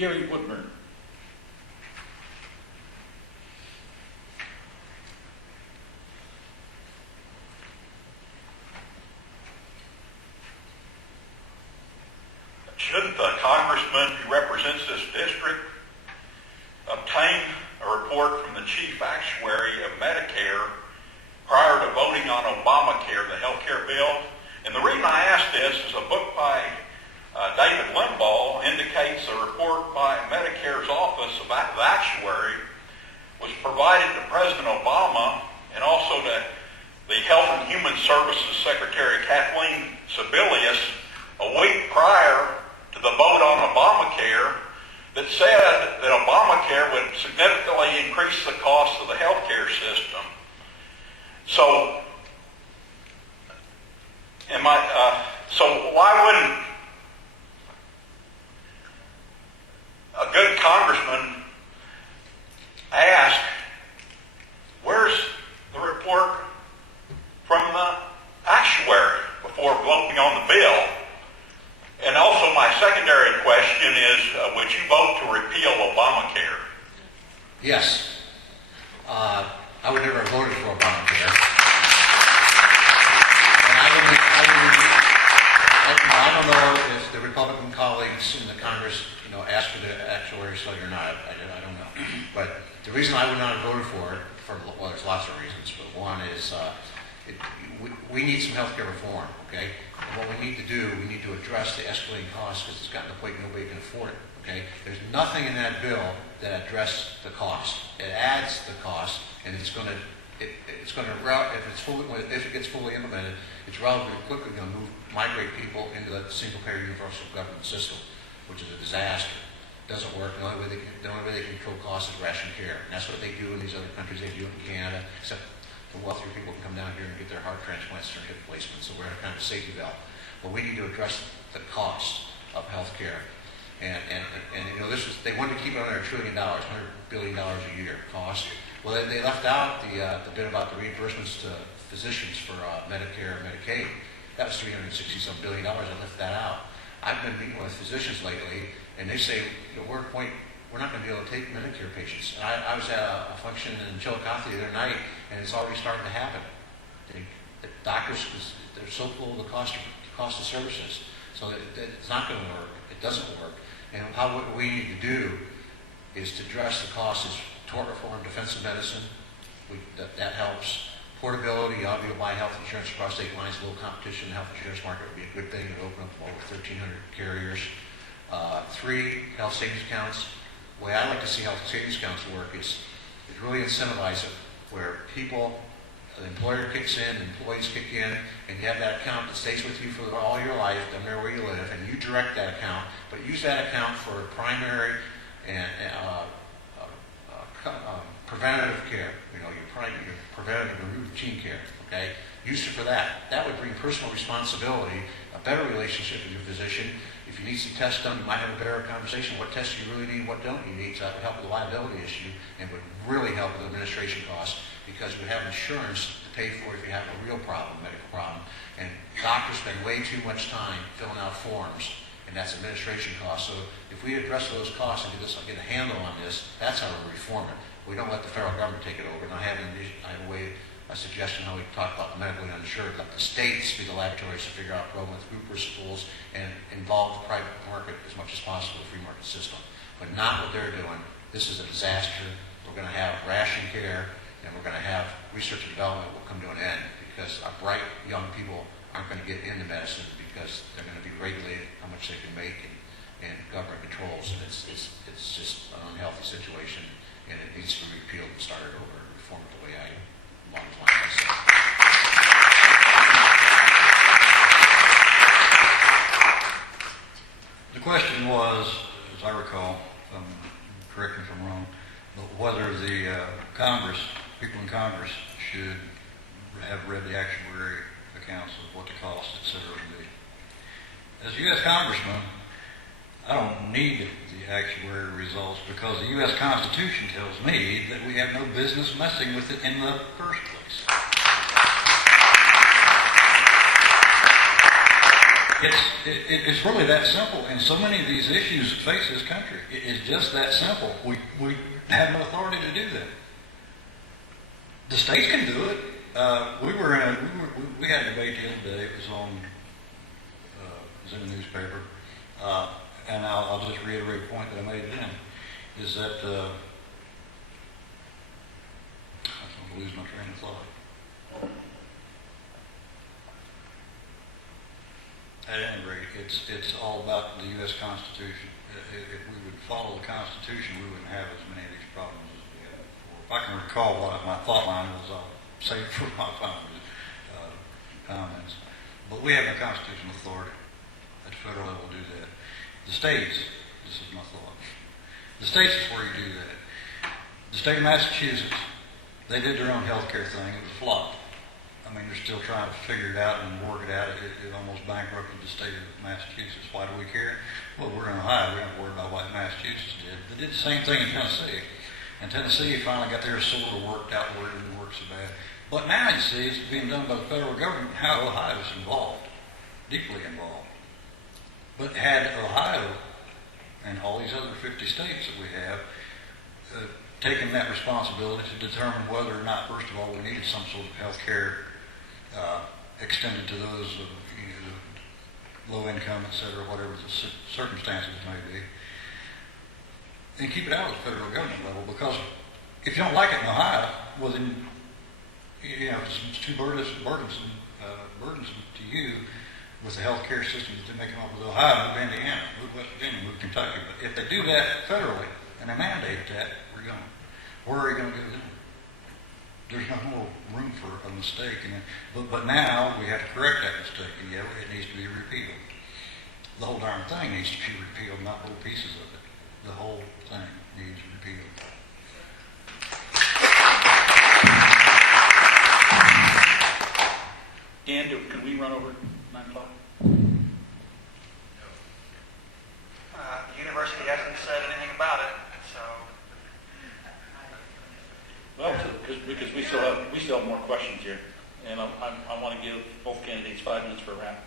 Gary Woodburn. Shouldn't the congressman who represents this district obtain a report from the chief actuary of Medicare prior to voting on Obamacare, the health care bill? And the reason I ask this is a book by David Limbaugh indicates a report by Medicare's Office of the Actuary was provided to President Obama and also to the Health and Human Services Secretary Kathleen Sebelius a week prior to the vote on Obamacare that said that Obamacare would significantly increase the cost of the health care system. So, why wouldn't a good congressman ask, where's the report from the actuary before voting on the bill? And also my secondary question is, would you vote to repeal Obamacare? Yes. I would never have voted for Obamacare. And I don't know if the Republican colleagues in the Congress, asked for the actuary study or not. I don't know. But the reason I would not have voted for it, well, there's lots of reasons. But one is we need some health care reform, okay? And what we need to do, we need to address the escalating costs because it's gotten to the point nobody can afford it, okay? There's nothing in that bill that addresses the cost. It adds the cost, and if it gets fully implemented, it's relatively quickly going to migrate people into the single-payer universal government system, which is a disaster. It doesn't work. The only way they can control costs is ration care, and that's what they do in these other countries. They do it in Canada, except the wealthier people can come down here and get their heart transplants or hip replacements. So we're in a kind of safety valve. But we need to address the cost of health care. And they wanted to keep it under $1 trillion, $100 billion a year cost. Well, they left out the bit about the reimbursements to physicians for Medicare and Medicaid. That was $360-some billion. I left that out. I've been meeting with physicians lately, and they say, we're not going to be able to take Medicare patients. And I was at a function in Chillicothe the other night, and it's already starting to happen. The doctors, they're so full of the cost of services. So it's not going to work. It doesn't work. And what we need to do is to address the costs is tort reform, defensive medicine. That helps. Portability, you ought to be able to buy health insurance across state lines. Low competition in the health insurance market would be a good thing. It would open up over 1,300 carriers. 3, health savings accounts. The way I like to see health savings accounts work is really incentivize it, where the employer kicks in, employees kick in, and you have that account that stays with you for all your life, no matter where you live, and you direct that account, but use that account for primary and preventative care, your preventative and routine care, okay? Use it for that. That would bring personal responsibility, a better relationship with your physician. If you need some tests done, you might have a better conversation. What tests do you really need, what don't you need? So that would help with the liability issue and would really help with administration costs because we have insurance to pay for if you have a real problem, medical problem. And doctors spend way too much time filling out forms, and that's administration costs. So if we address those costs and get a handle on this, that's how we reform it. We don't let the federal government take it over. And I have a suggestion how we talk about the medically uninsured. Let the states be the laboratories to figure out problems with group risk pools and involve the private market as much as possible, the free market system. But not what they're doing. This is a disaster. We're going to have ration care, and we're going to have research and development will come to an end because our bright young people aren't going to get into medicine because they're going to be regulated how much they can make and government controls. And it's just an unhealthy situation, and it needs to be repealed and started over and reformed the way I long time myself. The question was, as I recall, correct me if I'm wrong, but whether the people in Congress should have read the actuary accounts of what the cost, et cetera, would be. As a U.S. Congressman, I don't need the actuary results because the U.S. Constitution tells me that we have no business messing with it in the first place. It's really that simple, and so many of these issues that face this country, it's just that simple. We have no authority to do that. The states can do it. We had a debate the other day. It was in the newspaper, and I'll just reiterate a point that I made then, is that I'm going to lose my train of thought. At any rate, it's all about the U.S. Constitution. If we would follow the Constitution, we wouldn't have as many of these problems as we have before. If I can recall what my thought line was, I'll save it for my final comments. But we have the constitutional authority at the federal level to do that. The states, this is my thought, the states is where you do that. The state of Massachusetts, they did their own health care thing. It was a flop. I mean, they're still trying to figure it out and work it out. It almost bankrupted the state of Massachusetts. Why do we care? Well, we're in Ohio. We don't worry about what Massachusetts did. They did the same thing in Tennessee. And Tennessee finally got theirs sort of worked out where it didn't work so bad. But now you see it's being done by the federal government. How Ohio's involved, deeply involved. But had Ohio and all these other 50 states that we have taken that responsibility to determine whether or not, first of all, we needed some sort of health care extended to those of low income, et cetera, whatever the circumstances may be, and keep it out of the federal government level. Because if you don't like it in Ohio, well then, it's too burdensome to you with the health care system that they're making up with Ohio, move Indiana, move West Virginia, move Kentucky. But if they do that federally and they mandate that, we're going. Where are you going to go then? There's no more room for a mistake. But now we have to correct that mistake, and yeah, it needs to be repealed. The whole darn thing needs to be repealed, not little pieces of it. The whole thing needs repealed. Dan, can we run over 9 o'clock? The university hasn't said anything about it, so. Well, because we still have more questions here, and I want to give both candidates 5 minutes for a wrap.